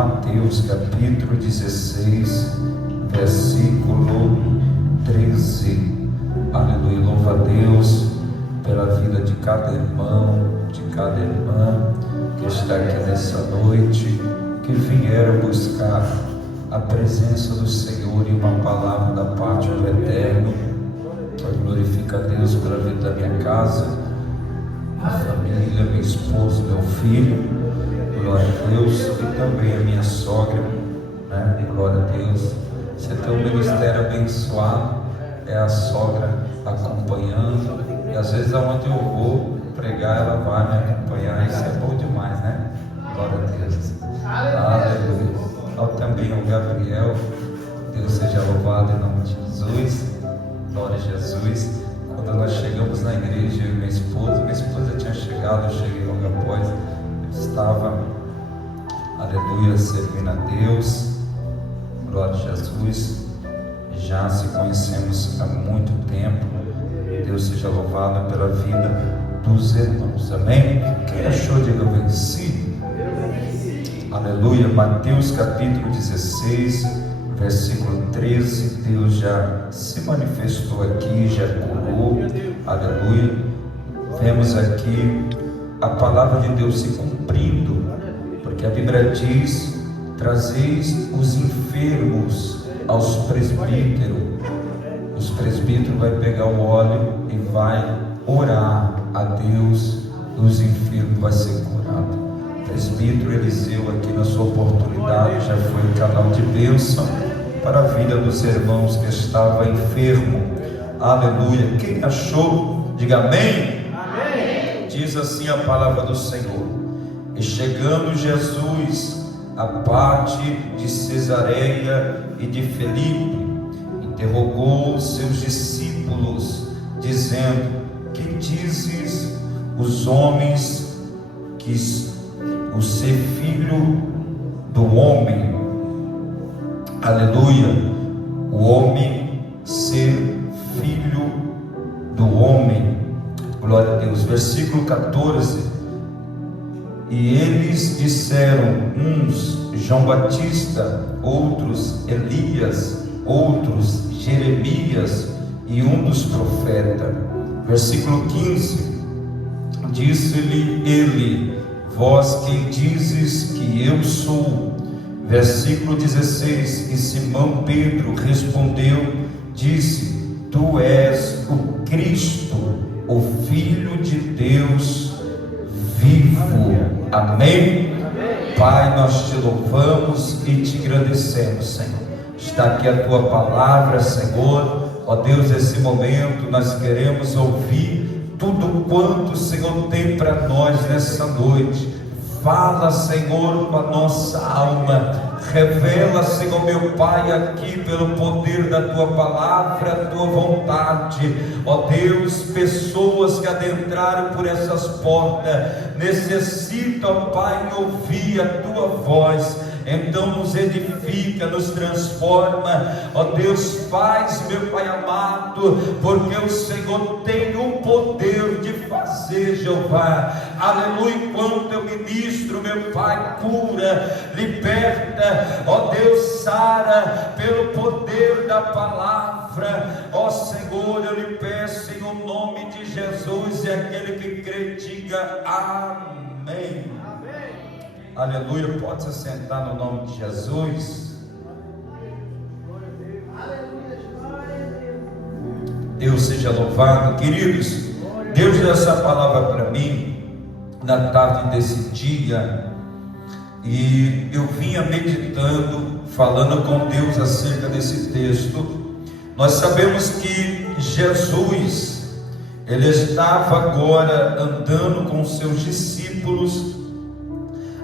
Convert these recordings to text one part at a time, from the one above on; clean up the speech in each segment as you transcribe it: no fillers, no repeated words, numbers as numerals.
Mateus capítulo 16, versículo 13. Aleluia, louva a Deus pela vida de cada irmão, de cada irmã que está aqui nessa noite, que vieram buscar a presença do Senhor e uma palavra da parte do Eterno. Glorifica a Deus pela vida da minha casa, minha família, minha esposa, meu filho, glória a Deus, e também a minha sogra, né? Glória a Deus. Você tem um ministério abençoado, é a sogra acompanhando, e às vezes aonde eu vou pregar, ela vai me acompanhar. Isso é bom demais, né? Glória a Deus. Aleluia. Também o Gabriel, Deus seja louvado em nome de Jesus. Glória a Jesus. Quando nós chegamos na igreja, eu e minha esposa tinha chegado, eu cheguei logo após, eu estava, aleluia, servindo a Deus. Glória a Jesus. Já se conhecemos há muito tempo. Deus seja louvado pela vida dos irmãos, amém? Quem achou, diga eu venci. Aleluia. Mateus capítulo 16, versículo 13. Deus já se manifestou aqui, já curou, aleluia. Vemos aqui a palavra de Deus se cumprindo, porque a Bíblia diz: trazeis os enfermos aos presbíteros. Os presbíteros vai pegar o óleo e vai orar a Deus, e os enfermos vai ser curado. Presbítero Eliseu, aqui na sua oportunidade, já foi um canal de bênção para a vida dos irmãos que estavam enfermos. Aleluia. Quem achou, diga amém. Amém. Diz assim a palavra do Senhor: e chegando Jesus à parte de Cesareia e de Filipe, interrogou os seus discípulos, dizendo: que dizes os homens que o ser filho do homem? Aleluia. O homem ser filho do homem. Glória a Deus. Versículo 14. E eles disseram, uns João Batista, outros Elias, outros Jeremias e um dos profetas. Versículo 15. Disse-lhe ele: vós quem dizes que eu sou? Versículo 16. E Simão Pedro respondeu, disse: tu és o Cristo, o Filho de Deus vivo. Amém? Pai, nós te louvamos e te agradecemos, Senhor. Está aqui a tua palavra, Senhor. Ó Deus, nesse momento nós queremos ouvir tudo quanto o Senhor tem para nós nessa noite. Fala, Senhor, com a nossa alma. Revela, Senhor meu Pai, aqui pelo poder da tua palavra, a tua vontade. Ó Deus, pessoas que adentraram por essas portas necessitam, Pai, ouvir a tua voz. Então nos edifica, nos transforma, ó Deus, faz, meu Pai amado, porque o Senhor tem o poder de fazer, Jeová. Aleluia. Enquanto eu ministro, meu Pai, cura, liberta, ó Deus, sara, pelo poder da palavra. Ó Senhor, eu lhe peço em o nome de Jesus, e aquele que crê diga amém. Aleluia. Pode se sentar no nome de Jesus. Deus seja louvado. Queridos, Deus deu essa palavra para mim na tarde desse dia, e eu vinha meditando, falando com Deus acerca desse texto. Nós sabemos que Jesus, ele estava agora andando com seus discípulos.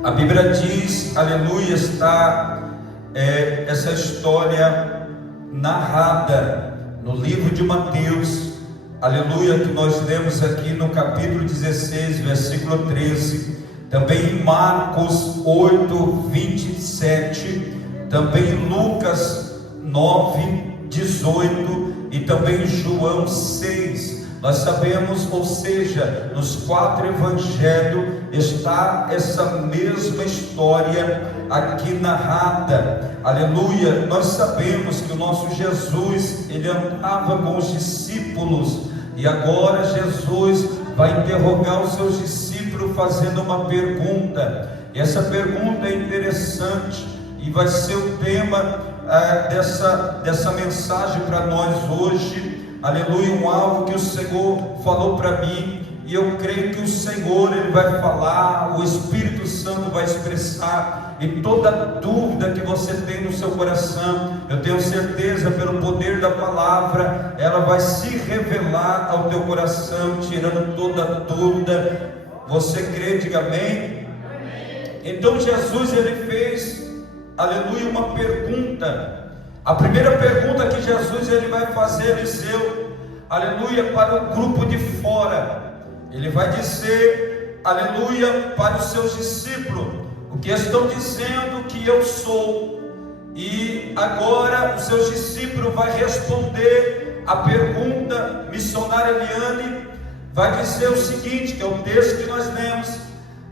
A Bíblia diz, aleluia, está essa história narrada no livro de Mateus, aleluia, que nós lemos aqui no capítulo 16, versículo 13, também em Marcos 8, 27, também em Lucas 9, 18 e também em João 6. Nós sabemos, ou seja, nos 4 evangelhos está essa mesma história aqui narrada. Aleluia. Nós sabemos que o nosso Jesus, ele andava com os discípulos, e agora Jesus vai interrogar os seus discípulos fazendo uma pergunta. E essa pergunta é interessante e vai ser o tema dessa mensagem para nós hoje. Aleluia, algo que o Senhor falou para mim, e eu creio que o Senhor, ele vai falar, o Espírito Santo vai expressar, e toda dúvida que você tem no seu coração, eu tenho certeza, pelo poder da palavra, ela vai se revelar ao teu coração, tirando toda dúvida. Você crê? Diga amém. Então Jesus, ele fez, aleluia, uma pergunta. A primeira pergunta que Jesus, ele vai fazer, Eliseu, aleluia, para o grupo de fora. Ele vai dizer, aleluia, para os seus discípulos, o que estão dizendo que eu sou. E agora os seus discípulos vai responder a pergunta. Missionária Eliane vai dizer o seguinte, que é o texto que nós lemos.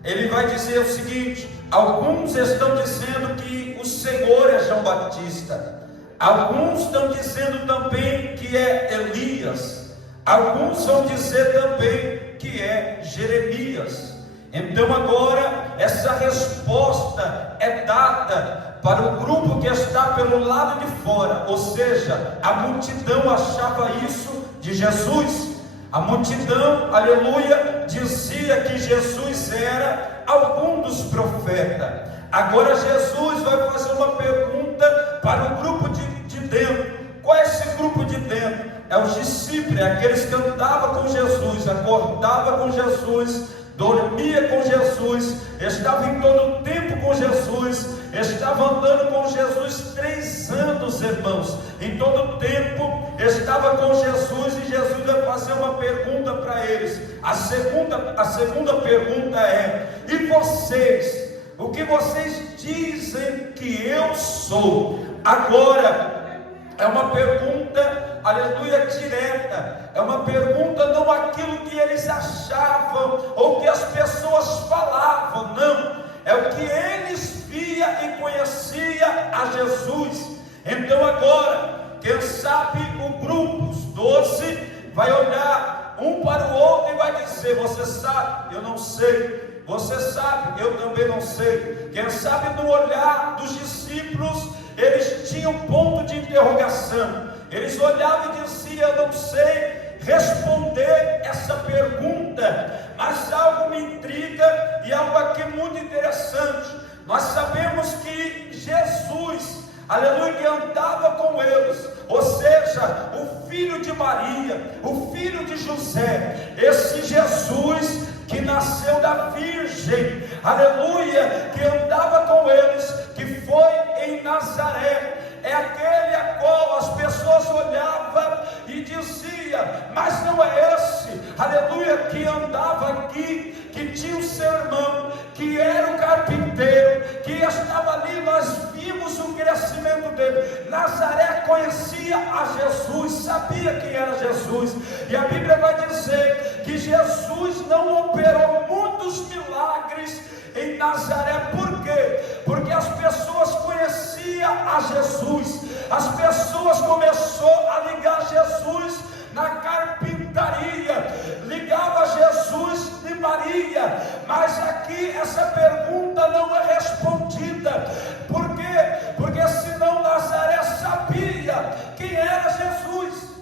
Ele vai dizer o seguinte: alguns estão dizendo que o Senhor é João Batista, alguns estão dizendo também que é Elias, alguns vão dizer também que é Jeremias. Então agora essa resposta é dada para o grupo que está pelo lado de fora, ou seja, a multidão achava isso de Jesus. A multidão, aleluia, dizia que Jesus era algum dos profetas. Agora Jesus vai fazer uma pergunta para o grupo de dentro. Qual é esse grupo de dentro? É os discípulos, é aqueles que andavam com Jesus, acordavam com Jesus, dormia com Jesus, estava em todo o tempo com Jesus, estava andando com Jesus 3 anos, irmãos, em todo o tempo estava com Jesus, e Jesus vai fazer uma pergunta para eles. A segunda pergunta é: e vocês? O que vocês dizem que eu sou? Agora é uma pergunta, aleluia, direta. É uma pergunta, não aquilo que eles achavam ou que as pessoas falavam, não. É o que eles via e conhecia a Jesus. Então agora, quem sabe o grupo, os 12, vai olhar um para o outro e vai dizer: você sabe? Eu não sei. Você sabe? Eu também não sei. Quem sabe no olhar dos discípulos, eles tinham ponto de interrogação. Eles olhavam e diziam: eu não sei responder essa pergunta, mas algo me intriga e algo aqui muito interessante. Nós sabemos que Jesus, aleluia, que andava com eles, ou seja, o filho de Maria, o filho de José, esse Jesus que nasceu da Virgem, aleluia, que andava com eles, que foi em Nazaré, é aquele a qual as pessoas olhavam e diziam: mas não é esse, aleluia, que andava aqui, que tinha o seu irmão, que era o carpinteiro, que estava ali. Nós vimos o crescimento dele. Nazaré conhecia a Jesus, sabia quem era Jesus, e a Bíblia vai dizer que Jesus não operou muitos milagres em Nazaré. Por quê? Porque as pessoas conheciam a Jesus, as pessoas começaram a ligar Jesus na carpintaria, ligava Jesus de Maria. Mas aqui essa pergunta não é respondida. Por quê? Porque senão Nazaré sabia quem era Jesus.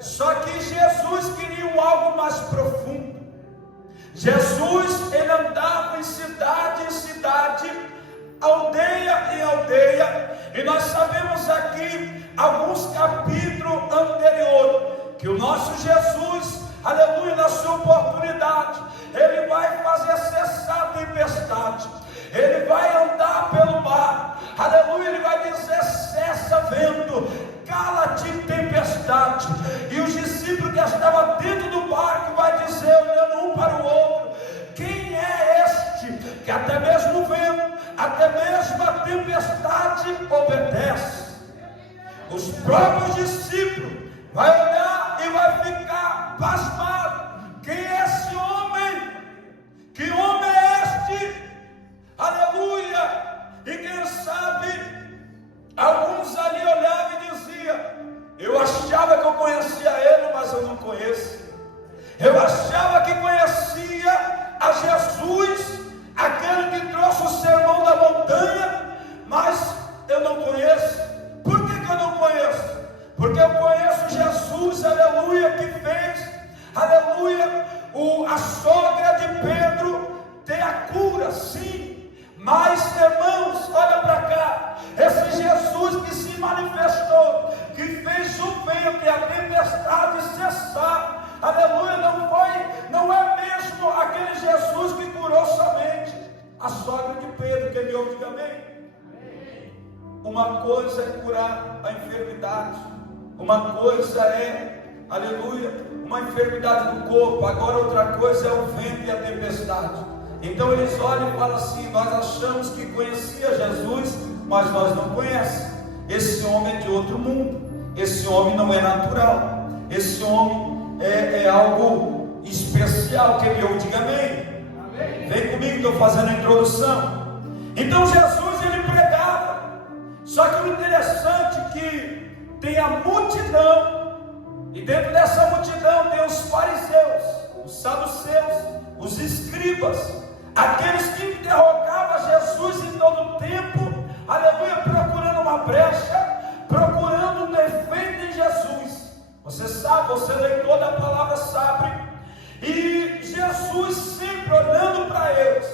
Só que Jesus queria algo mais profundo. Jesus, ele andava em cidade, aldeia em aldeia, e nós sabemos aqui alguns capítulos anteriores que o nosso Jesus, aleluia, na sua oportunidade, ele vai fazer cessar a tempestade, ele vai andar pelo mar, aleluia, ele vai dizer: cessa vento, cala-te tempestade, e os discípulos que estavam dentro do barco vai dizer, olhando um para o outro: quem é este que até mesmo o vento, até mesmo a tempestade obedece? Os próprios discípulos vai olhar e vai ficar pasmado. Quem é esse homem? Que homem é este? Aleluia! E quem sabe, alguns ali olhavam e diziam: eu achava que eu conhecia ele, mas eu não conheço. Eu achava que conhecia a Jesus, aquele que trouxe o sermão da montanha, mas eu não conheço. Por que eu não conheço? Porque eu conheço Jesus, aleluia, que fez, aleluia, a sogra de Pedro ter a cura, sim. Mas, irmãos, olha para cá, esse Jesus que se manifestou, que fez o vento e a tempestade cessar, aleluia, não é mesmo aquele Jesus que curou somente a sogra de Pedro. Quem me ouve, diga amém. Uma coisa é curar a enfermidade, uma coisa é, aleluia, uma enfermidade do corpo, agora outra coisa é o vento e a tempestade. Então eles olham e falam assim: nós achamos que conhecia Jesus, mas nós não conhecemos. Esse homem é de outro mundo, esse homem não é natural, esse homem é algo especial. Quem me ouve, diga amém. Amém. Vem comigo, estou fazendo a introdução. Então Jesus, ele pregava, só que o interessante é que tem a multidão, e dentro dessa multidão tem os fariseus, os saduceus, os escribas, aqueles que interrogavam Jesus em todo o tempo, aleluia, procurando uma brecha, procurando um defeito em Jesus. Você sabe, você leitor da palavra sabe, e Jesus sempre olhando para eles.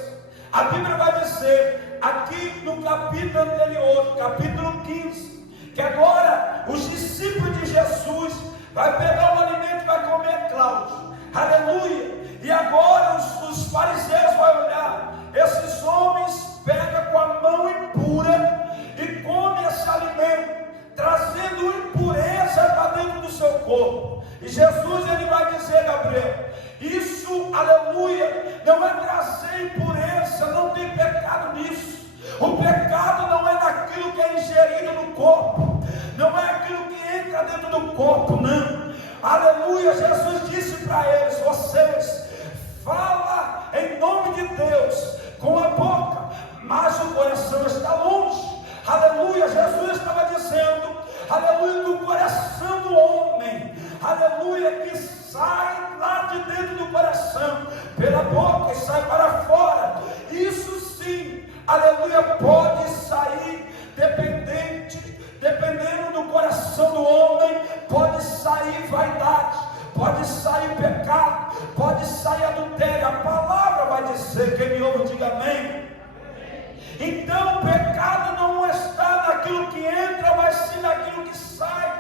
A Bíblia vai dizer, aqui no capítulo anterior, capítulo 15, que agora os discípulos de Jesus vai pegar um alimento e vai comer Cláudio, aleluia. E agora os fariseus vão olhar, esses homens pegam com a mão impura e comem esse alimento, trazendo impureza para dentro do seu corpo. E Jesus, ele vai dizer, Gabriel, isso, aleluia, não é trazer impureza, não tem pecado nisso. O pecado não é naquilo que é ingerido no corpo, não é aquilo que entra dentro do corpo, não. Aleluia, Jesus disse para eles: vocês fala em nome de Deus com a boca, mas o coração está longe. Aleluia, Jesus estava dizendo, aleluia, do coração do homem, aleluia, que sai lá de dentro do coração, pela boca e sai para fora. Isso sim, aleluia, pode sair dependendo do coração do homem, pode sair vaidade, pode sair pecado, pode sair adultério. A palavra vai dizer, quem me ouve, diga amém. Então o pecado não está naquilo que entra, mas sim naquilo que sai.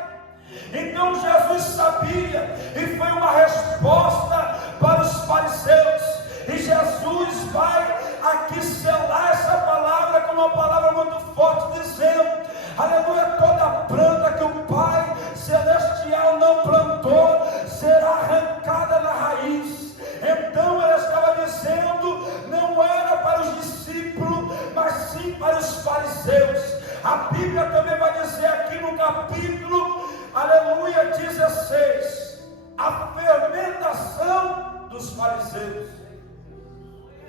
Então Jesus sabia, e foi uma resposta para os fariseus. E Jesus vai aqui selar essa palavra com uma palavra muito forte, dizendo, aleluia, toda planta que o Pai Celestial não plantou será arrancada na raiz. Então ele estava dizendo, não era para os discípulos, mas sim para os fariseus. A Bíblia também vai dizer aqui no capítulo, aleluia, 16, a fermentação dos fariseus.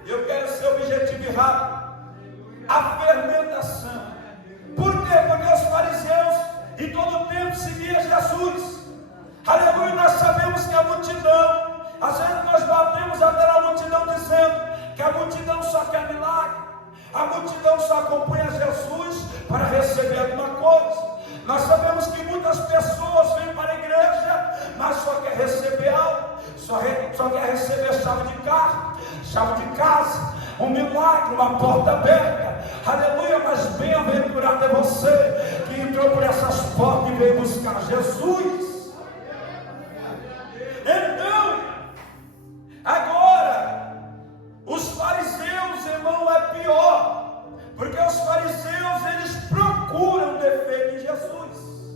Eu quero ser objetivo e rápido. A fermentação. Por quê? Porque os fariseus em todo o tempo seguiam Jesus. Aleluia, nós sabemos que a multidão, às vezes nós batemos até na multidão dizendo que a multidão só quer milagre, a multidão só acompanha Jesus para receber alguma coisa. Nós sabemos que muitas pessoas vêm para a igreja, mas só quer receber algo, só quer receber chave de carro, chave de casa, um milagre, uma porta aberta. Aleluia, mas bem-aventurado é você que entrou por essas portas e veio buscar Jesus. Então, agora, os fariseus, irmão, é pior, porque os fariseus, eles procuram defeito em Jesus.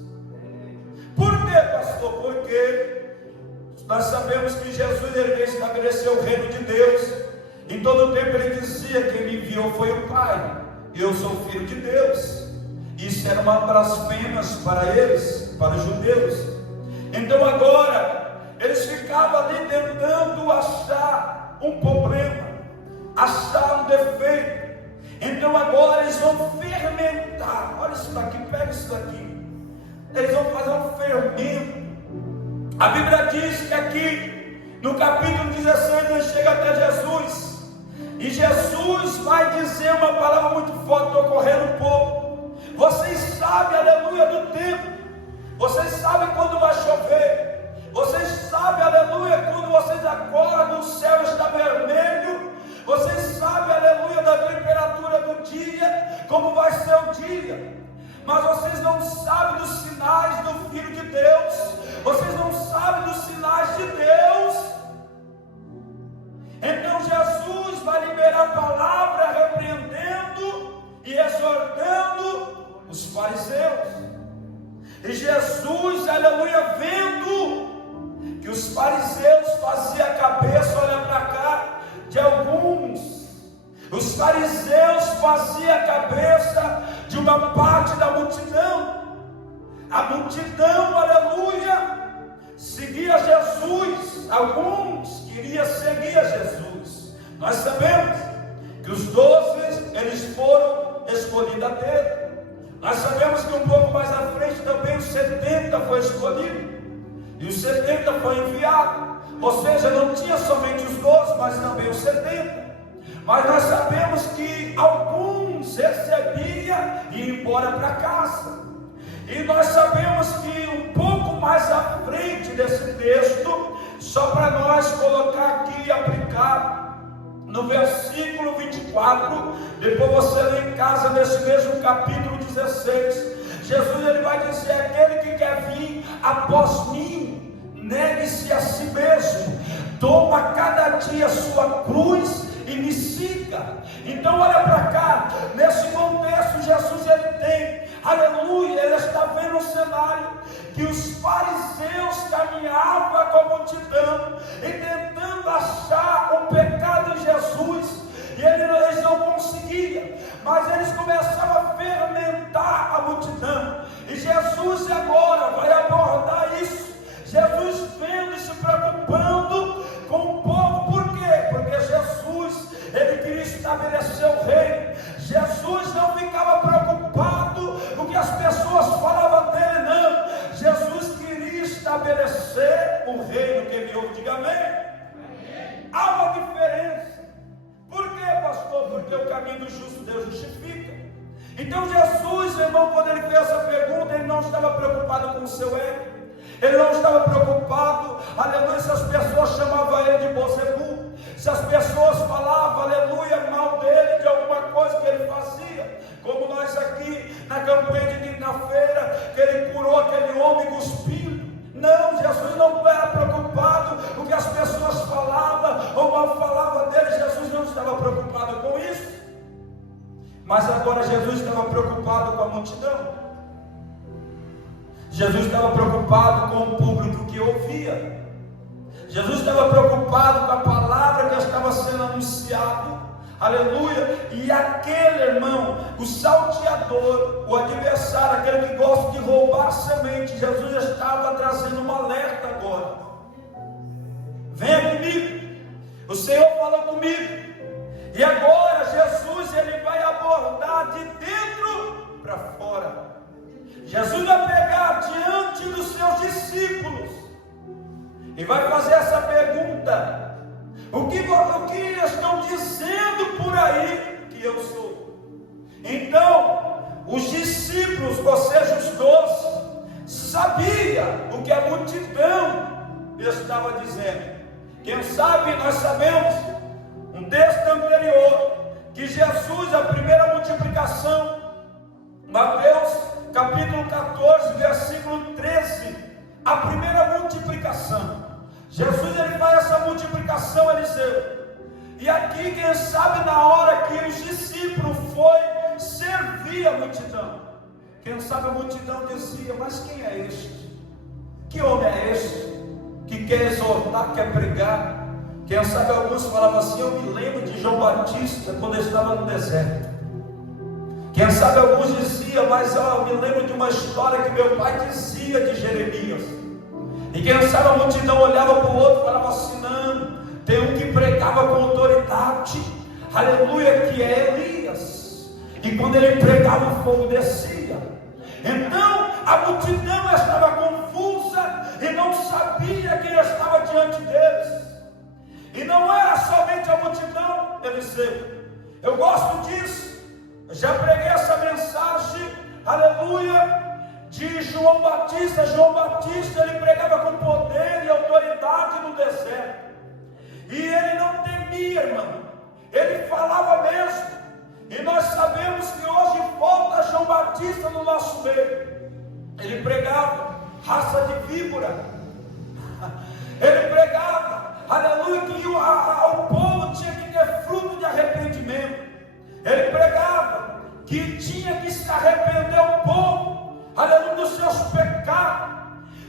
Por quê, pastor? Porque nós sabemos que Jesus, ele veio estabelecer o reino de Deus. Em todo o tempo ele dizia, quem me enviou foi o Pai, eu sou filho de Deus. Isso era uma blasfêmia para eles, para os judeus. Então agora, Eles ficavam ali tentando achar um problema, achar um defeito. Então agora eles vão fermentar. Olha isso daqui, pega isso daqui. Eles vão fazer um fermento. A Bíblia diz que aqui no capítulo 16 ele chega até Jesus, e Jesus vai dizer uma palavra muito forte. Estou correndo um pouco. Vocês sabem, aleluia, do tempo. Vocês sabem quando vai chover. Vocês sabem, aleluia, quando vocês acordam, o céu está vermelho. Vocês sabem, aleluia, da temperatura do dia, como vai ser o dia. Mas vocês não sabem dos sinais do Filho de Deus. Vocês não sabem dos sinais de Deus. Então Jesus vai liberar a palavra, repreendendo e exortando os fariseus. E Jesus, aleluia, vendo que os fariseus faziam a cabeça, olha para cá, de alguns. Os fariseus faziam a cabeça de uma parte da multidão. A multidão, aleluia, seguia Jesus. Alguns queriam seguir a Jesus. Nós sabemos que os 12, eles foram escolhidos a dedo. Nós sabemos que um pouco mais à frente também os 70 foi escolhido. E os 70 foi enviado. Ou seja, não tinha somente os 12, mas também os 70. Mas nós sabemos que alguns recebiam e iam embora para casa. E nós sabemos que um pouco mais à frente desse texto, só para nós colocar aqui e aplicar, no versículo 24, depois você lê em casa nesse mesmo capítulo 16, Jesus ele vai dizer: aquele que quer vir após mim, negue-se a si mesmo, toma cada dia a sua cruz e me siga. Então olha para cá, nesse contexto Jesus ele tem, aleluia, ele está vendo um cenário que os fariseus caminhavam com a multidão e tentando achar um pecado em Jesus, e eles não conseguiam, mas eles começavam a fermentar a multidão, e Jesus agora vai abordar isso. Jesus vendo e se preocupando com o povo. Por quê? Porque Jesus ele queria estabelecer o reino. Jesus não ficava preocupado com o que as pessoas falavam dele, não. Jesus queria estabelecer o reino. Quem me ouve, diga amém. Há uma diferença. Por quê, pastor? Porque o caminho do justo Deus justifica. Então Jesus, irmão, quando ele fez essa pergunta, ele não estava preocupado com o seu ego. Ele não estava preocupado, aleluia, se as pessoas chamavam ele de Beelzebul, se as pessoas falavam, aleluia, mal dele, de alguma coisa que ele fazia, como nós aqui na campanha de quinta-feira, que ele curou aquele homem cuspindo. Não, Jesus não era preocupado com o que as pessoas falavam ou mal falavam dele. Jesus não estava preocupado com isso. Mas agora Jesus estava preocupado com a multidão. Jesus estava preocupado com o público que ouvia. Jesus estava preocupado com a palavra que estava sendo anunciada. Aleluia. E aquele irmão, o salteador, o adversário, aquele que gosta de roubar a semente, Jesus estava trazendo um alerta agora. Venha comigo. O Senhor falou comigo. E agora Jesus ele vai abordar de dentro para fora. Jesus vai pegar diante dos seus discípulos e vai fazer essa pergunta: o que estão dizendo por aí que eu sou? Então os discípulos, ou seja, os 12, sabiam o que a multidão estava dizendo. Quem sabe, nós sabemos um texto anterior que Jesus, a primeira multiplicação, Mateus capítulo 14, versículo 13, a primeira multiplicação. Jesus ele faz essa multiplicação, Eliseu. E aqui, quem sabe, na hora que os discípulos foi servir a multidão, quem sabe a multidão dizia: mas quem é este? Que homem é este? Que quer exortar, quer pregar? Quem sabe alguns falavam assim: eu me lembro de João Batista quando ele estava no deserto. Quem sabe alguns diziam: mas eu me lembro de uma história que meu pai dizia de Jeremias. E quem sabe a multidão olhava para o outro e falava assim: não, tem um que pregava com autoridade, aleluia, que é Elias. E quando ele pregava, o fogo descia. Então a multidão estava confusa e não sabia quem estava diante deles. E não era somente a multidão, Eliseu. Eu gosto disso. Eu já preguei essa mensagem, aleluia, de João Batista. João Batista, ele pregava com poder e autoridade no deserto. E ele não temia, irmão. Ele falava mesmo. E nós sabemos que hoje falta João Batista no nosso meio. Ele pregava raça de víbora. Ele pregava, aleluia, que o povo tinha que ter fruto de arrependimento. Ele pregava que tinha que se arrepender o povo, aleluia, dos seus pecados.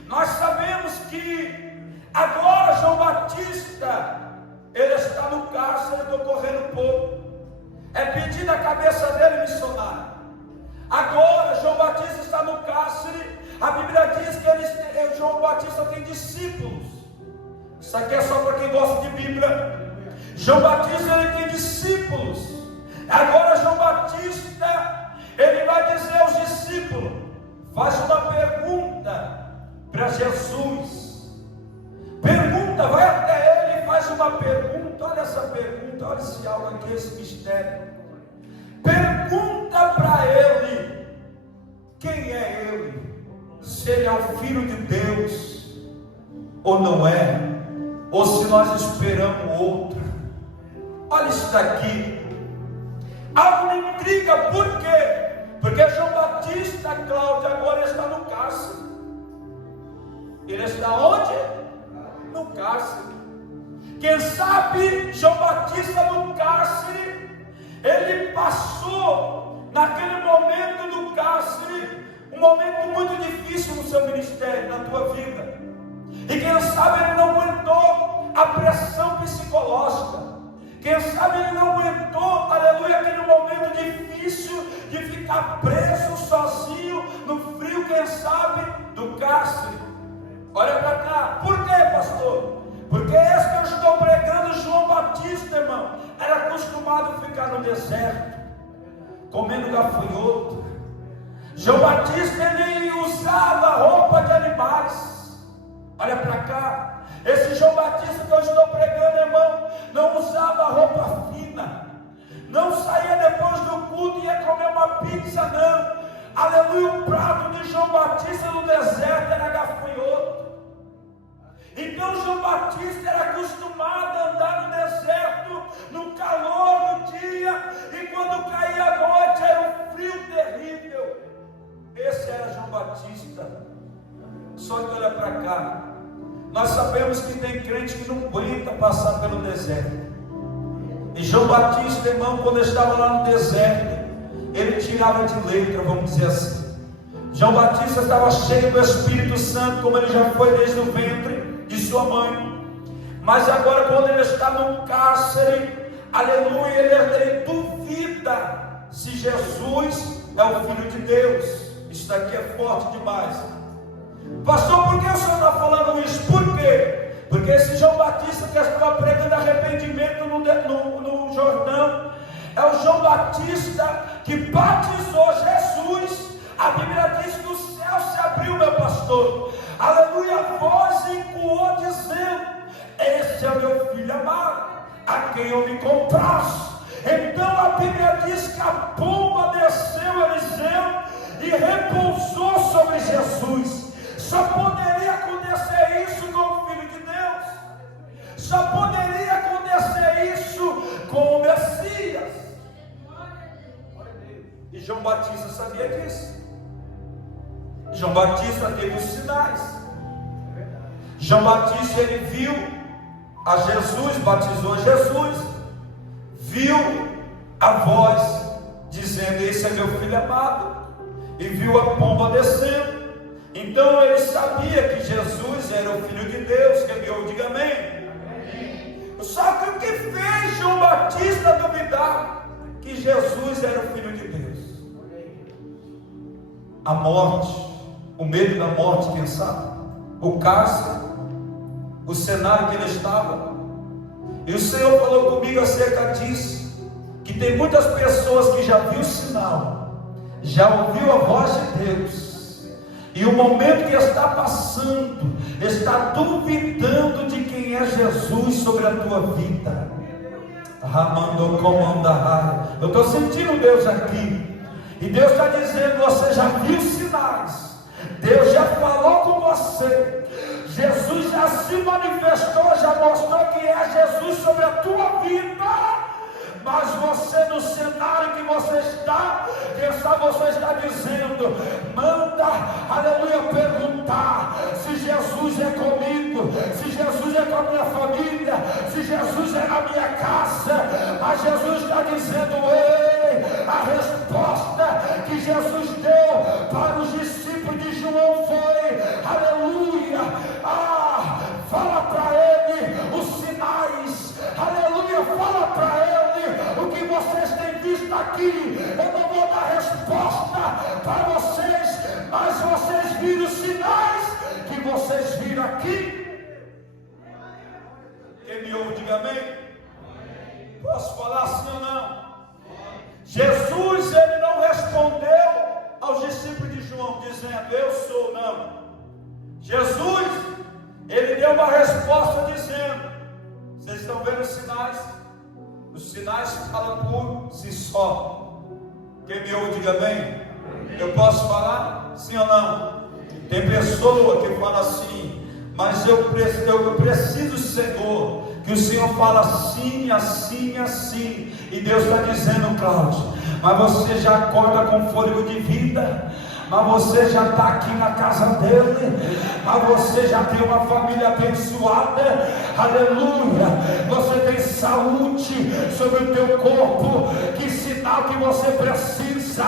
Nós sabemos que agora João Batista, ele está no cárcere do correndo pouco. É pedida a cabeça dele, missionário. Agora João Batista está no cárcere. A Bíblia diz que João Batista tem discípulos. Isso aqui é só para quem gosta de Bíblia. João Batista, ele tem discípulos. Agora João Batista, ele vai dizer aos discípulos, faz uma pergunta para Jesus. Pergunta, vai até ele e faz uma pergunta. Olha essa pergunta, olha esse algo aqui, esse mistério. Pergunta para ele, quem é ele? Se ele é o Filho de Deus ou não é? Ou se nós esperamos outro? Olha isso daqui. Algo me intriga, por quê? Porque João Batista, Cláudio, agora está no cárcere. Ele está onde? No cárcere. Quem sabe João Batista no cárcere, ele passou naquele momento do cárcere, um momento muito difícil no seu ministério, na tua vida. E quem sabe ele não aguentou a pressão psicológica. Quem sabe ele não aguentou, aleluia, aquele momento difícil de ficar preso sozinho no frio, quem sabe, do cárcere. Olha para cá. Por quê, pastor? Porque esse que eu estou pregando, João Batista, irmão, era acostumado a ficar no deserto, comendo gafanhoto. João Batista, ele usava roupa de animais. Olha para cá. Esse João Batista que eu estou pregando, irmão, não usava roupa fina, não saía depois do culto e ia comer uma pizza, não. Aleluia, o prato de João Batista no deserto era gafanhoto. Então João Batista era acostumado a andar no deserto, no calor do dia, e quando caía a noite era um frio terrível. Esse era João Batista. Só que olha para cá. Nós sabemos que tem crente que não aguenta passar pelo deserto. E João Batista, irmão, quando estava lá no deserto, ele tirava de letra, vamos dizer assim. João Batista estava cheio do Espírito Santo, como ele já foi desde o ventre de sua mãe. Mas agora, quando ele está no cárcere, aleluia, ele duvida se Jesus é o Filho de Deus. Isso daqui é forte demais. Pastor, por que o senhor está falando isso? Por quê? Porque esse João Batista que estava pregando arrependimento no Jordão, é o João Batista que batizou Jesus. A Bíblia diz que o céu se abriu, meu pastor. Aleluia, a voz ecoou dizendo: esse é o meu filho amado, a quem eu me comprazo. Então a Bíblia diz que a pomba desceu Eliseu e repousou sobre Jesus. Só poderia acontecer isso com o Filho de Deus. Só poderia acontecer isso com o Messias. E João Batista sabia disso. João Batista teve os sinais. João Batista, ele viu a Jesus, batizou Jesus, viu a voz dizendo: esse é meu filho amado, e viu a pomba descendo. Então ele sabia que Jesus era o Filho de Deus. Quem me ouve, diga amém. Amém. Só que o que fez João Batista duvidar que Jesus era o Filho de Deus? A morte, o medo da morte, quem sabe? o cárcere, o cenário que ele estava. E o Senhor falou comigo acerca disso, que tem muitas pessoas que já viu o sinal, já ouviu a voz de Deus, e o momento que está passando, está duvidando de quem é Jesus sobre a tua vida. Eu estou sentindo Deus aqui, e Deus está dizendo: você já viu sinais, Deus já falou com você, Jesus já se manifestou, já mostrou que é Jesus sobre a tua vida, mas você, no cenário que você está, você está dizendo: manda, aleluia, perguntar se Jesus é comigo, se Jesus é com a minha família, se Jesus é na minha casa. Mas Jesus está dizendo: ei, a resposta que Jesus deu para os discípulos de João foi: aleluia, fala para ele os sinais, aleluia, fala para ele o que vocês têm visto aqui. Eu não vou dar resposta para vocês, mas vocês viram os sinais que vocês viram aqui. Quem me ouve, diga amém. Posso falar assim ou não? Jesus, ele não respondeu aos discípulos de João dizendo: eu sou, não. Jesus, ele deu uma resposta dizendo: vocês estão vendo os sinais? Os sinais falam por si só. Quem me ouve, diga bem. Eu posso falar? Sim ou não? Tem pessoa que fala assim: mas eu preciso, Senhor, que o Senhor fala assim, assim, assim. E Deus está dizendo: Cláudio, mas você já acorda com fôlego de vida, mas você já está aqui na casa dele, mas você já tem uma família abençoada, aleluia, você tem saúde sobre o teu corpo. Que sinal que você precisa?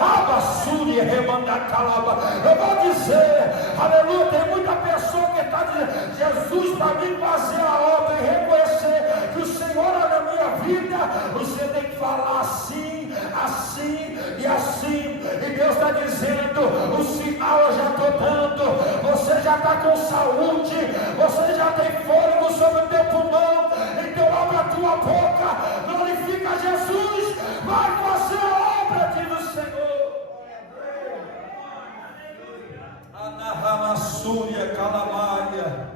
Abassuri, remanda calaba. Eu vou dizer, aleluia, tem muita pessoa que está dizendo: Jesus, para mim fazer a obra e reconhecer que o Senhor é na minha vida, você tem que falar assim, assim e assim. E Deus está dizendo: o sinal eu já estou dando, você já está com saúde, você já tem fôlego sobre o teu pulmão, então abre a tua boca, glorifica Jesus, vai fazer a obra, diz o Senhor. Anahamassúria calamaia.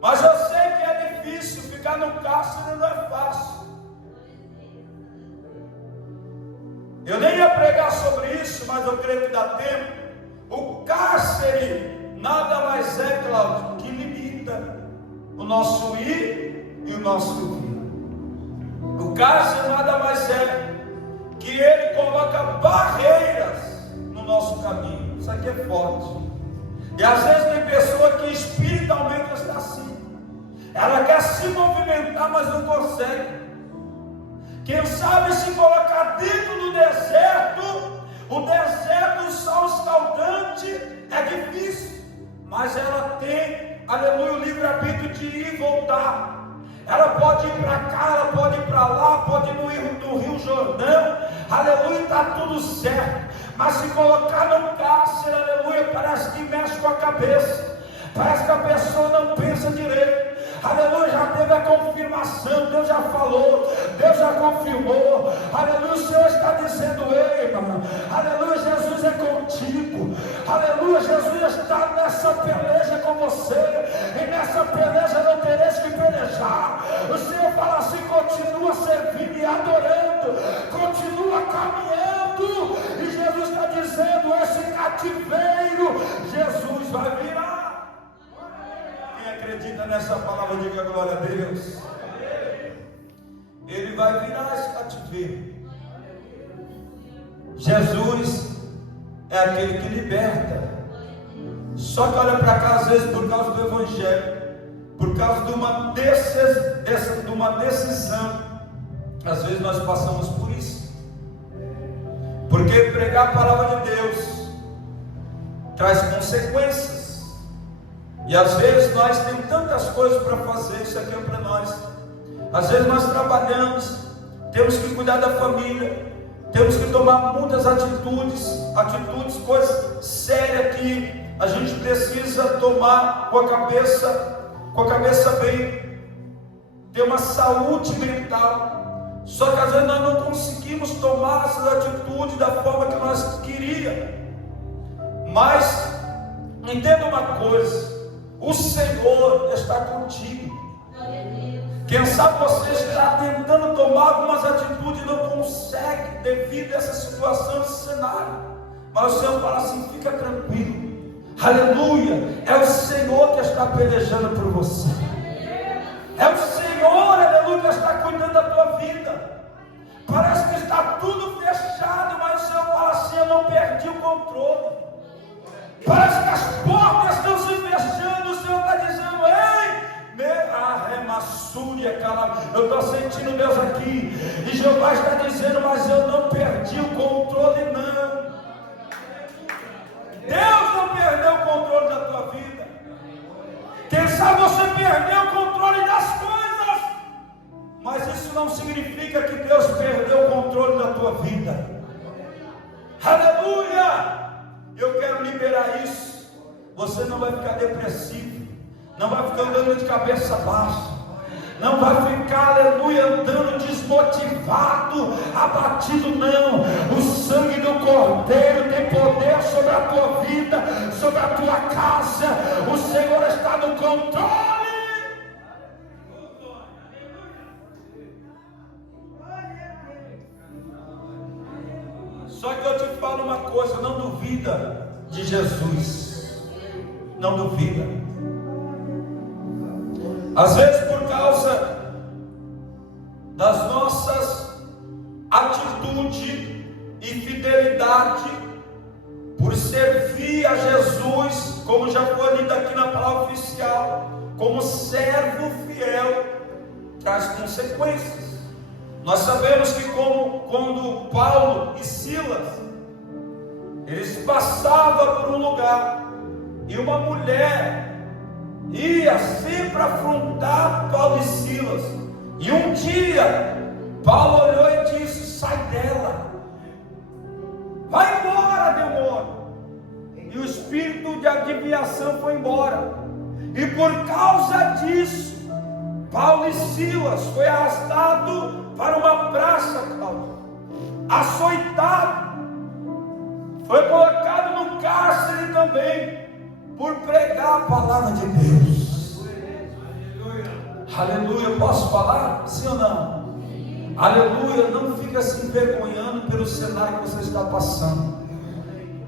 Mas eu sei que é difícil, ficar no cárcere não é fácil. Eu nem ia pregar sobre isso, mas eu creio que dá tempo. O cárcere nada mais é, Cláudio, que limita o nosso ir e o nosso vir. O cárcere nada mais é que ele coloca barreiras no nosso caminho. Isso aqui é forte. E às vezes tem pessoa que espiritualmente está assim. Ela quer se movimentar, mas não consegue. Quem sabe se colocar dentro do deserto, o deserto, o sol escaldante, é difícil, mas ela tem, aleluia, o livre-arbítrio de ir e voltar. Ela pode ir para cá, ela pode ir para lá, pode ir no Rio Jordão, aleluia, está tudo certo. Mas se colocar no cárcere, aleluia, parece que mexe com a cabeça, parece que a pessoa não pensa direito. Aleluia, já teve a confirmação, Deus já falou, Deus já confirmou, aleluia, o Senhor está dizendo: ei, mano, aleluia, Jesus é contigo, aleluia, Jesus está nessa peleja com você, e nessa peleja não tereis que pelejar. O Senhor fala assim: continua servindo e adorando, continua caminhando, e Jesus está dizendo: esse cativeiro, Jesus vai virar. Acredita nessa palavra, diga glória a Deus. Ele vai virar esse cativeiro. Jesus é aquele que liberta. Só que olha para cá, às vezes, por causa do Evangelho, por causa de uma decisão, às vezes nós passamos por isso. Porque pregar a palavra de Deus traz consequências. E às vezes nós temos tantas coisas para fazer, isso aqui é para nós. Às vezes nós trabalhamos, temos que cuidar da família, Temos que tomar muitas atitudes, coisas sérias que a gente precisa tomar com a cabeça bem, ter uma saúde mental. Só que às vezes nós não conseguimos tomar essas atitudes da forma que nós queríamos. Mas entenda uma coisa: o Senhor está contigo. Quem sabe você está tentando tomar algumas atitudes e não consegue devido a essa situação, esse cenário. Mas o Senhor fala assim: fica tranquilo, aleluia, é o Senhor que está pelejando por você. É o Senhor, aleluia, que está cuidando da tua vida. Parece que está tudo fechado, mas o Senhor fala assim: eu não perdi o controle. Parece que as portas estão se fechando, o Senhor está dizendo: ei, eu estou sentindo Deus aqui, e Jeová está dizendo: mas eu não perdi o controle, não. Deus não perdeu o controle da tua vida. Quem sabe você perdeu o controle das coisas, mas isso não significa que Deus perdeu o controle da tua vida. Aleluia! Eu quero liberar isso. Você não vai ficar depressivo, não vai ficar andando de cabeça baixa, não vai ficar, aleluia, andando desmotivado, abatido, não. O sangue do Cordeiro tem poder sobre a tua vida, sobre a tua casa. O Senhor está no controle. Só que eu te falo uma coisa: não duvida de Jesus, não duvida. Às vezes, por causa das nossas atitudes e fidelidade, por servir a Jesus, como já foi lido aqui na palavra oficial, como servo fiel, traz consequências. Nós sabemos que quando Paulo e Silas, eles passavam por um lugar, e uma mulher ia sempre afrontar Paulo e Silas, e um dia Paulo olhou e disse: sai dela, vai embora, demônio. E o espírito de adivinhação foi embora, e por causa disso Paulo e Silas foi arrastado para uma praça, açoitado, foi colocado no cárcere também, por pregar a palavra de Deus. Aleluia. Posso falar? Sim ou não? Aleluia. Não fica se envergonhando pelo cenário que você está passando.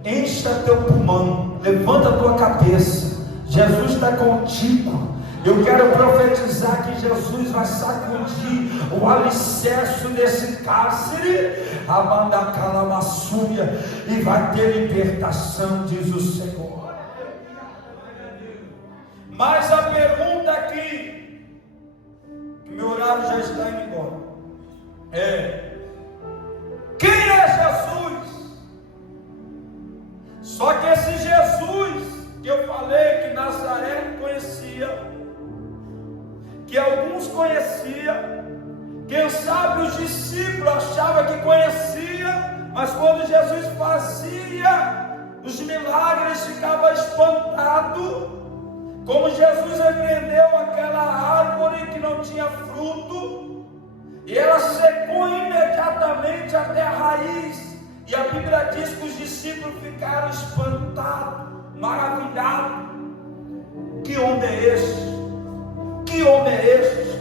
Encha teu pulmão, levanta a tua cabeça. Jesus está contigo. Eu quero profetizar que Jesus vai sacudir o alicerce desse cárcere, a mandacalamaçúria, e vai ter libertação, diz o Senhor. Mas a pergunta aqui, que meu horário já está indo embora, é: quem é Jesus? Só que esse Jesus que eu falei que Nazaré conhecia, que alguns conheciam, quem sabe os discípulos achavam que conhecia, mas quando Jesus fazia os milagres ficava espantado. Como Jesus repreendeu aquela árvore que não tinha fruto, e ela secou imediatamente até a raiz, e a Bíblia diz que os discípulos ficaram espantados, maravilhados. Que homem é este? Que homem é este?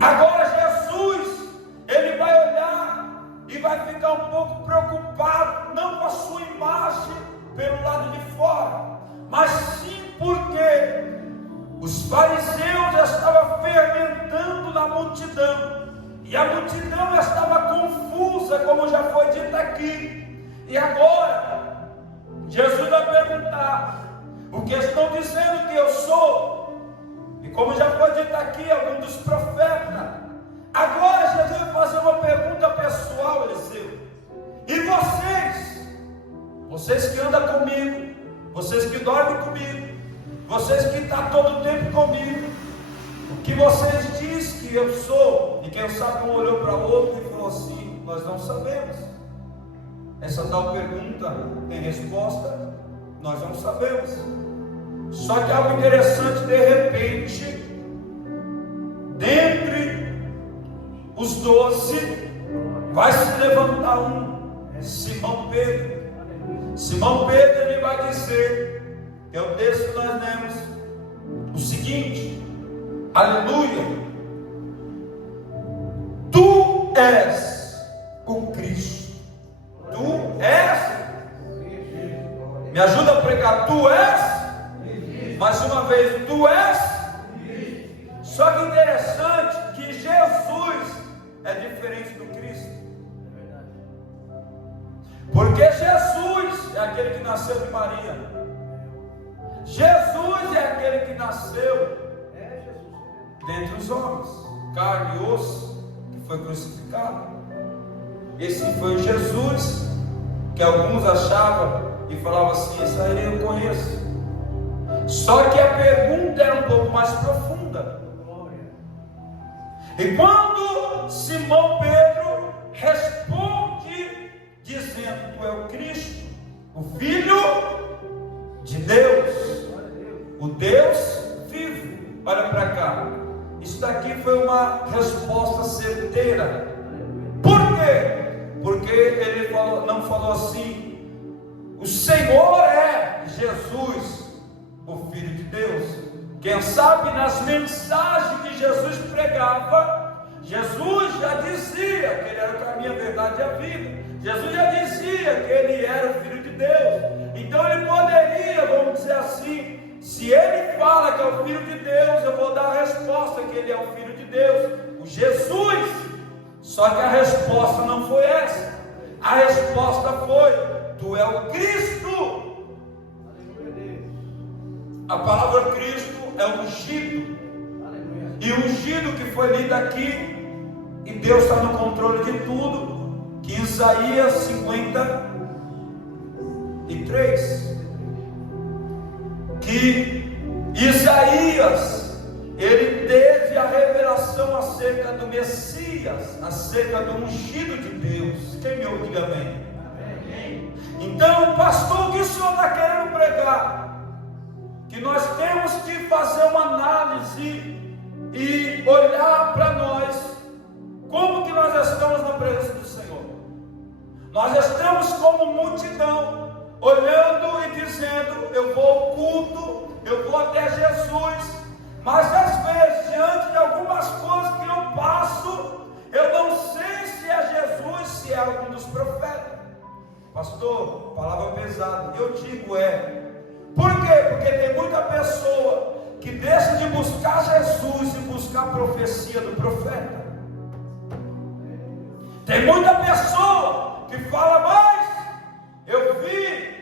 Agora Jesus, ele vai olhar e vai ficar um pouco preocupado, não com a sua imagem pelo lado de fora, mas sim porque os fariseus já estavam fermentando na multidão, e a multidão já estava confusa, como já foi dito aqui. E agora Jesus vai perguntar: o que estão dizendo que eu sou? E como já foi dito aqui, algum dos profetas. Agora Jesus vai fazer uma pergunta pessoal, Eliseu: e vocês que andam comigo, vocês que dormem comigo, vocês que estão todo o tempo comigo, o que vocês dizem que eu sou? E quem sabe um olhou para o outro e falou assim: nós não sabemos. Essa tal pergunta tem resposta? Nós não sabemos. Só que algo interessante, de repente, dentre os 12, vai se levantar Simão Pedro. Simão Pedro, ele vai dizer, que é o texto que nós lemos, o seguinte: aleluia, tu és o Cristo. Tu és. Me ajuda a pregar, tu és. Mais uma vez, tu és. Só que interessante que Jesus é diferente do Cristo. Porque Jesus é aquele que nasceu de Maria. Jesus é aquele que nasceu dentre os homens, carne e osso, que foi crucificado. Esse foi o Jesus que alguns achavam e falavam assim: esse aí eu conheço. Só que a pergunta era um pouco mais profunda. E quando Simão Pedro responde dizendo: tu é o Cristo, o Filho de Deus, o Deus vivo. Olha para cá, isso daqui foi uma resposta certeira. Por quê? Porque ele não falou assim: o Senhor é Jesus, o Filho de Deus. Quem sabe nas mensagens que Jesus pregava, Jesus já dizia que ele era o caminho, a verdade e a vida. Jesus já dizia que ele era o Filho de Deus. Então ele poderia, vamos dizer assim, se ele fala que é o Filho de Deus, eu vou dar a resposta que ele é o Filho de Deus, o Jesus. Só que a resposta não foi essa. A resposta foi: tu é o Cristo. A palavra Cristo é ungido. E o ungido que foi lido aqui, e Deus está no controle de tudo, que Isaías 53, que Isaías, ele teve a revelação acerca do Messias, acerca do ungido de Deus. Quem me ouve, diga amém. Então, pastor, o que o senhor está querendo pregar? Que nós temos que fazer uma análise e olhar para nós, como que nós estamos na presença do Senhor. Nós estamos como multidão, olhando e dizendo: eu vou ao culto, eu vou até Jesus, mas às vezes, diante de algumas coisas que eu passo, eu não sei se é Jesus, se é algum dos profetas. Pastor, palavra pesada, eu digo por quê? Porque tem muita pessoa que deixa de buscar Jesus e buscar a profecia do profeta. Tem muita pessoa que fala: mas eu vi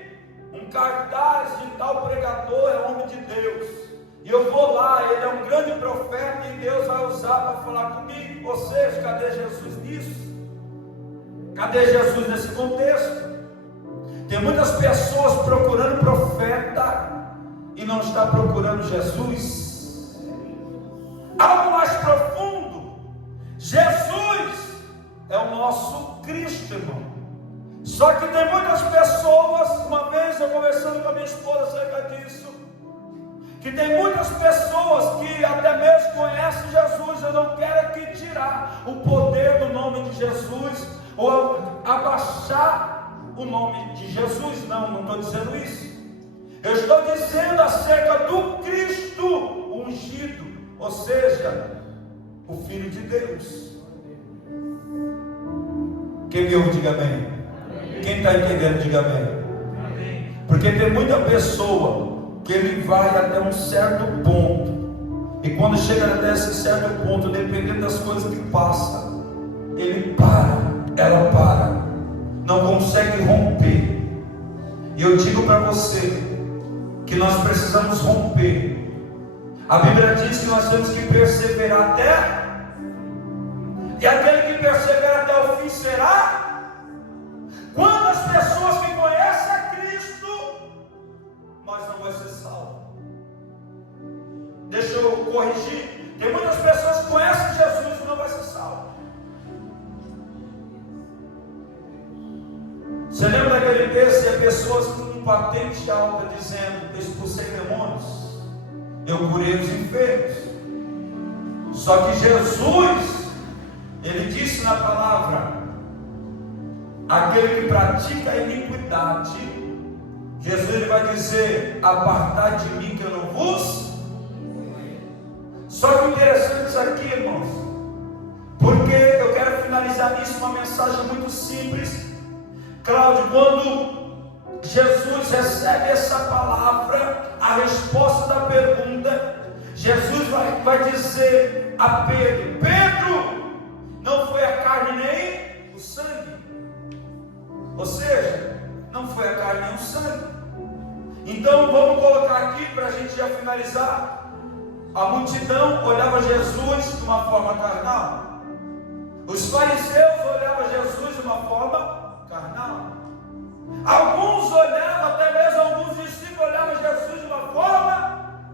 um cartaz de tal pregador, é homem de Deus, e eu vou lá, ele é um grande profeta e Deus vai usar para falar comigo. Ou seja, cadê Jesus nisso? Cadê Jesus nesse contexto? Tem muitas pessoas procurando profeta e não está procurando Jesus. Algo mais profundo. Jesus é o nosso Cristo, irmão. Só que tem muitas pessoas, uma vez eu conversando com a minha esposa acerca disso, que tem muitas pessoas que até mesmo conhecem Jesus. Eu não quero aqui tirar o poder do nome de Jesus ou abaixar o nome de Jesus, não estou dizendo isso. Eu estou dizendo acerca do Cristo ungido, ou seja, o Filho de Deus. Quem me ouve, diga amém. Quem está entendendo, diga amém. Porque tem muita pessoa que ele vai até um certo ponto, e quando chega até esse certo ponto, dependendo das coisas que passa, ele para, ela para, não consegue romper. E eu digo para você que nós precisamos romper. A Bíblia diz que nós temos que perseverar até, e aquele que persevera até o fim será. Quando as pessoas que conhecem a Cristo, nós não vamos ser salvos. Deixa eu corrigir. Tem muitas pessoas que conhecem Jesus e não vai ser salvo. Você lembra daquele texto de pessoas com patente alta dizendo: eu expulsei demônios, eu curei os enfermos? Só que Jesus, ele disse na palavra: aquele que pratica a iniquidade, Jesus ele vai dizer: apartai de mim que eu não vos. Só que o interessante isso aqui, irmãos, porque eu quero finalizar nisso uma mensagem muito simples. Cláudio, quando Jesus recebe essa palavra, a resposta da pergunta, Jesus vai dizer a Pedro: Pedro, não foi a carne nem o sangue. Ou seja, não foi a carne nem o sangue. Então vamos colocar aqui para a gente já finalizar. A multidão olhava Jesus de uma forma carnal. Os fariseus olhavam Jesus de uma forma carnal. Alguns olhavam, até mesmo alguns discípulos olhavam Jesus de uma forma.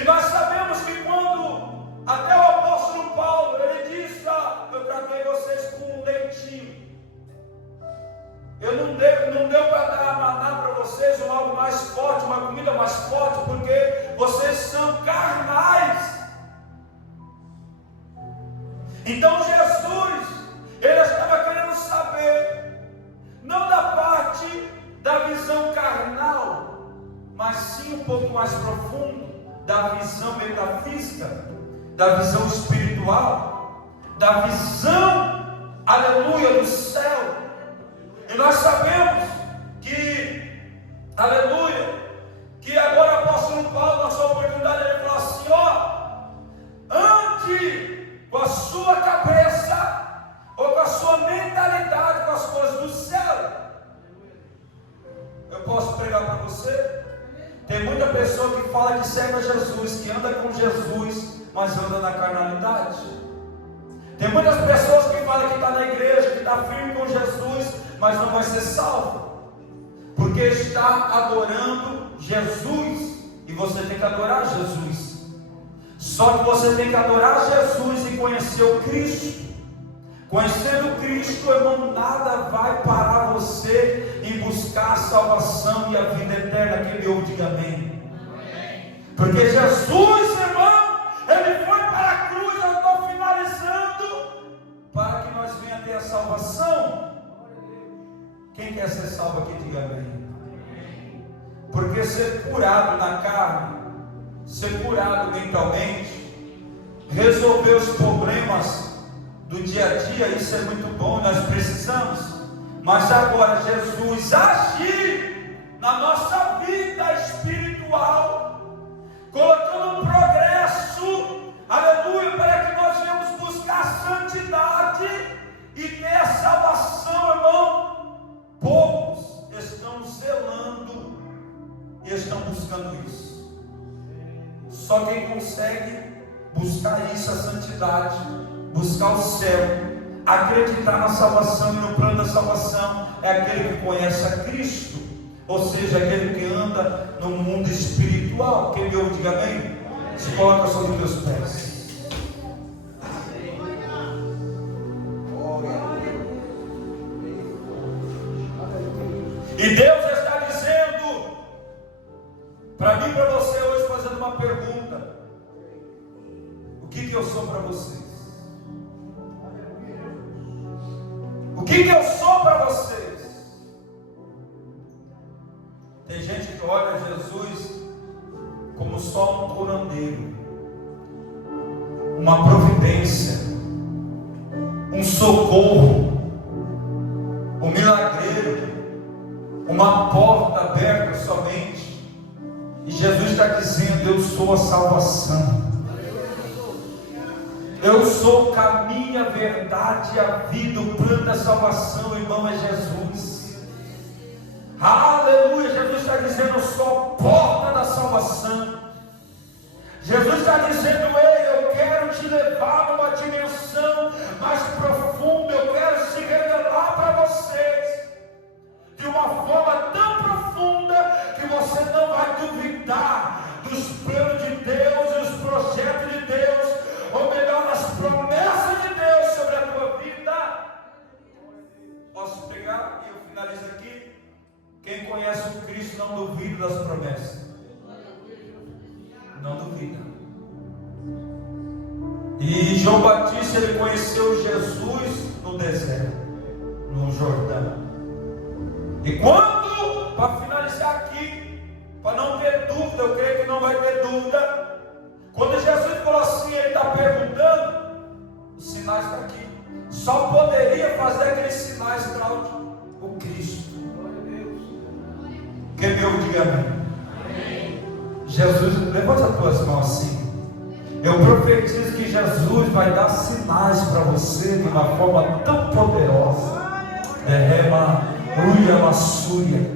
E nós sabemos que quando até o apóstolo Paulo, ele disse: eu tratei vocês com um leitinho. Eu não deu para dar maná para vocês, ou algo mais forte, uma comida mais forte, porque vocês são carnais. Então Jesus, ele estava querendo saber, não da parte da visão carnal, mas sim um pouco mais profundo, da visão metafísica, da visão espiritual, da visão, aleluia, do céu. E nós sabemos que, aleluia, que agora o apóstolo Paulo, na sua oportunidade, ele falou assim: ande com a sua cabeça, ou com a sua mentalidade, com as coisas do céu. Eu posso pregar para você? Tem muita pessoa que fala que segue a Jesus, que anda com Jesus, mas anda na carnalidade. Tem muitas pessoas que falam que está na igreja, que está firme com Jesus, mas não vai ser salvo, porque está adorando Jesus, e você tem que adorar Jesus. Só que você tem que adorar Jesus e conhecer o Cristo. Conhecendo Cristo, irmão, nada vai parar você em buscar a salvação e a vida eterna. Quem me ouve, diga amém. Porque Jesus, irmão, ele foi para a cruz, eu estou finalizando, para que nós venhamos ter a salvação. Quem quer ser salvo aqui, diga amém. Porque ser curado na carne, ser curado mentalmente, resolver os problemas do dia a dia, isso é muito bom, nós precisamos. Mas agora Jesus agir na nossa vida espiritual, colocando um progresso, aleluia, para que nós venhamos buscar santidade e ter a salvação, irmão. Poucos estão zelando e estão buscando isso. Só quem consegue buscar isso, a santidade, buscar o céu, acreditar na salvação e no plano da salvação, é aquele que conhece a Cristo, ou seja, aquele que anda no mundo espiritual. Quem me ouve, diga amém. Se coloca sobre os teus pés. E Deus está dizendo para mim e para você hoje, fazendo uma pergunta: o que eu sou para vocês? O que eu sou para vocês? Tem gente que olha Jesus como só um curandeiro, uma providência, um socorro, um milagreiro, uma porta aberta somente. E Jesus está dizendo: eu sou a salvação, eu sou o caminho, a verdade e a vida. O plano da salvação, irmão, é Jesus. Aleluia. Jesus está dizendo: eu sou a porta da salvação. Jesus está dizendo: ei, eu quero te levar numa dimensão mais profunda, eu quero se revelar para vocês de uma forma tão profunda que você não vai duvidar dos planos de Deus e dos projetos de Deus, ou melhor, das promessas de Deus sobre a tua vida. Posso pegar? não duvida das promessas. Não duvida. E João Batista, ele conheceu Jesus no deserto, no Jordão. E quando, para finalizar aqui, para não ter dúvida, eu creio que não vai ter dúvida, quando Jesus falou assim, ele está perguntando, os sinais estão aqui. Só poderia fazer aqueles sinais, Cláudio, o Cristo. Que meu diga amém. Jesus, levanta as tuas mãos assim. Eu profetizo que Jesus vai dar sinais para você de uma forma tão poderosa. Derrama, uia, massúria.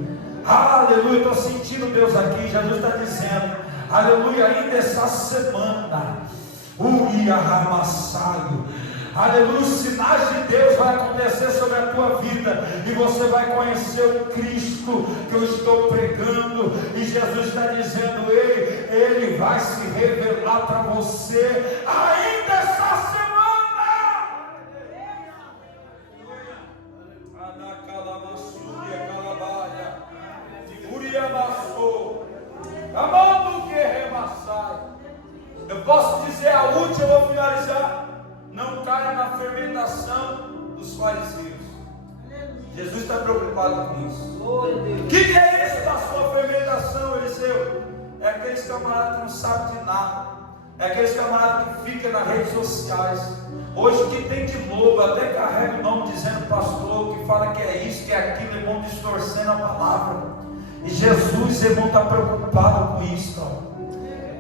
Aleluia, estou sentindo Deus aqui. Jesus está dizendo, aleluia, ainda essa semana, uia, ramassaio. Aleluia, os sinais de Deus vai acontecer sobre a tua vida, e você vai conhecer o Cristo que eu estou pregando, e Jesus está dizendo, Ele vai se revelar para você, ainda essa semana. Anacalamassúria, calabaia, Uriamassou, amando que remassai. Eu posso dizer a última, eu vou finalizar. Não caia na fermentação dos fariseus. Jesus está preocupado com isso. O que é isso da sua fermentação, Eliseu? É aqueles camaradas que não sabem de nada. É aqueles camaradas que ficam nas redes sociais. Hoje o que tem de lobo, até carrega o nome dizendo pastor, que fala que é isso, que é aquilo, irmão, distorcendo a palavra. E Jesus, irmão, está preocupado com isso,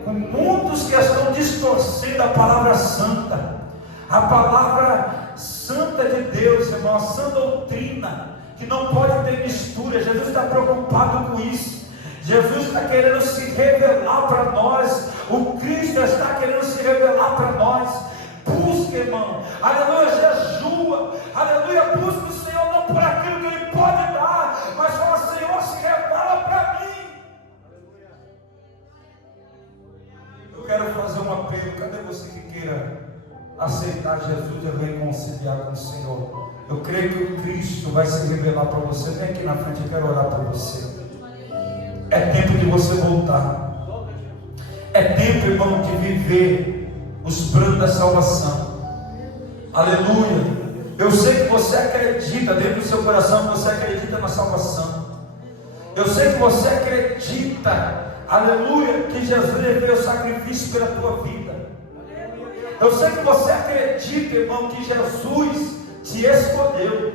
com muitos que estão distorcendo a palavra santa. A palavra santa de Deus, irmão, a sã doutrina, que não pode ter mistura. Jesus está preocupado com isso. Jesus está querendo se revelar para nós. O Cristo está querendo se revelar para nós. Busca, irmão, aleluia, jejua, aleluia, busca o Senhor não por aquilo que Ele pode dar, mas fala, Senhor, se revela para mim. Eu quero fazer um apelo. Cadê você que queira aceitar Jesus e reconciliar com o Senhor? Eu creio que o Cristo vai se revelar para você. Vem aqui na frente, eu quero orar por você. É tempo de você voltar. É tempo, irmão, de viver os planos da salvação. Aleluia. Eu sei que você acredita dentro do seu coração, que você acredita na salvação. Eu sei que você acredita, aleluia, que Jesus levou o sacrifício pela tua vida. Eu sei que você acredita, irmão, que Jesus te escolheu.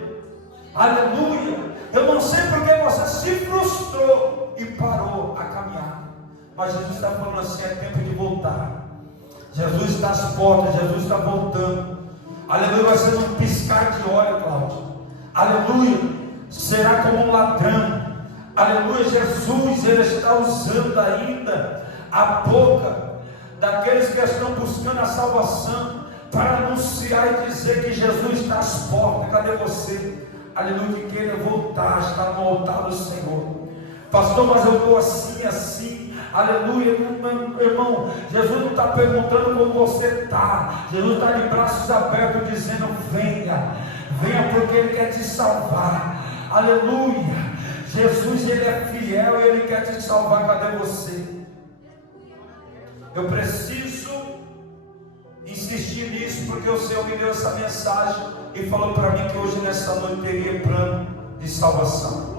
Aleluia. Eu não sei porque você se frustrou e parou a caminhar. Mas Jesus está falando assim, é tempo de voltar. Jesus está às portas, Jesus está voltando. Aleluia, vai ser um piscar de olho, Cláudio. Aleluia, será como um ladrão. Aleluia, Jesus, Ele está usando ainda a boca daqueles que estão buscando a salvação para anunciar e dizer que Jesus está às portas. Cadê você? Aleluia, que queira voltar, está no altar do Senhor. Pastor, mas eu estou assim. Aleluia, irmão, Jesus não está perguntando como você está. Jesus está de braços abertos dizendo, venha porque Ele quer te salvar. Aleluia, Jesus, Ele é fiel, Ele quer te salvar. Cadê você? Eu preciso insistir nisso, porque o Senhor me deu essa mensagem e falou para mim que hoje nessa noite teria plano de salvação.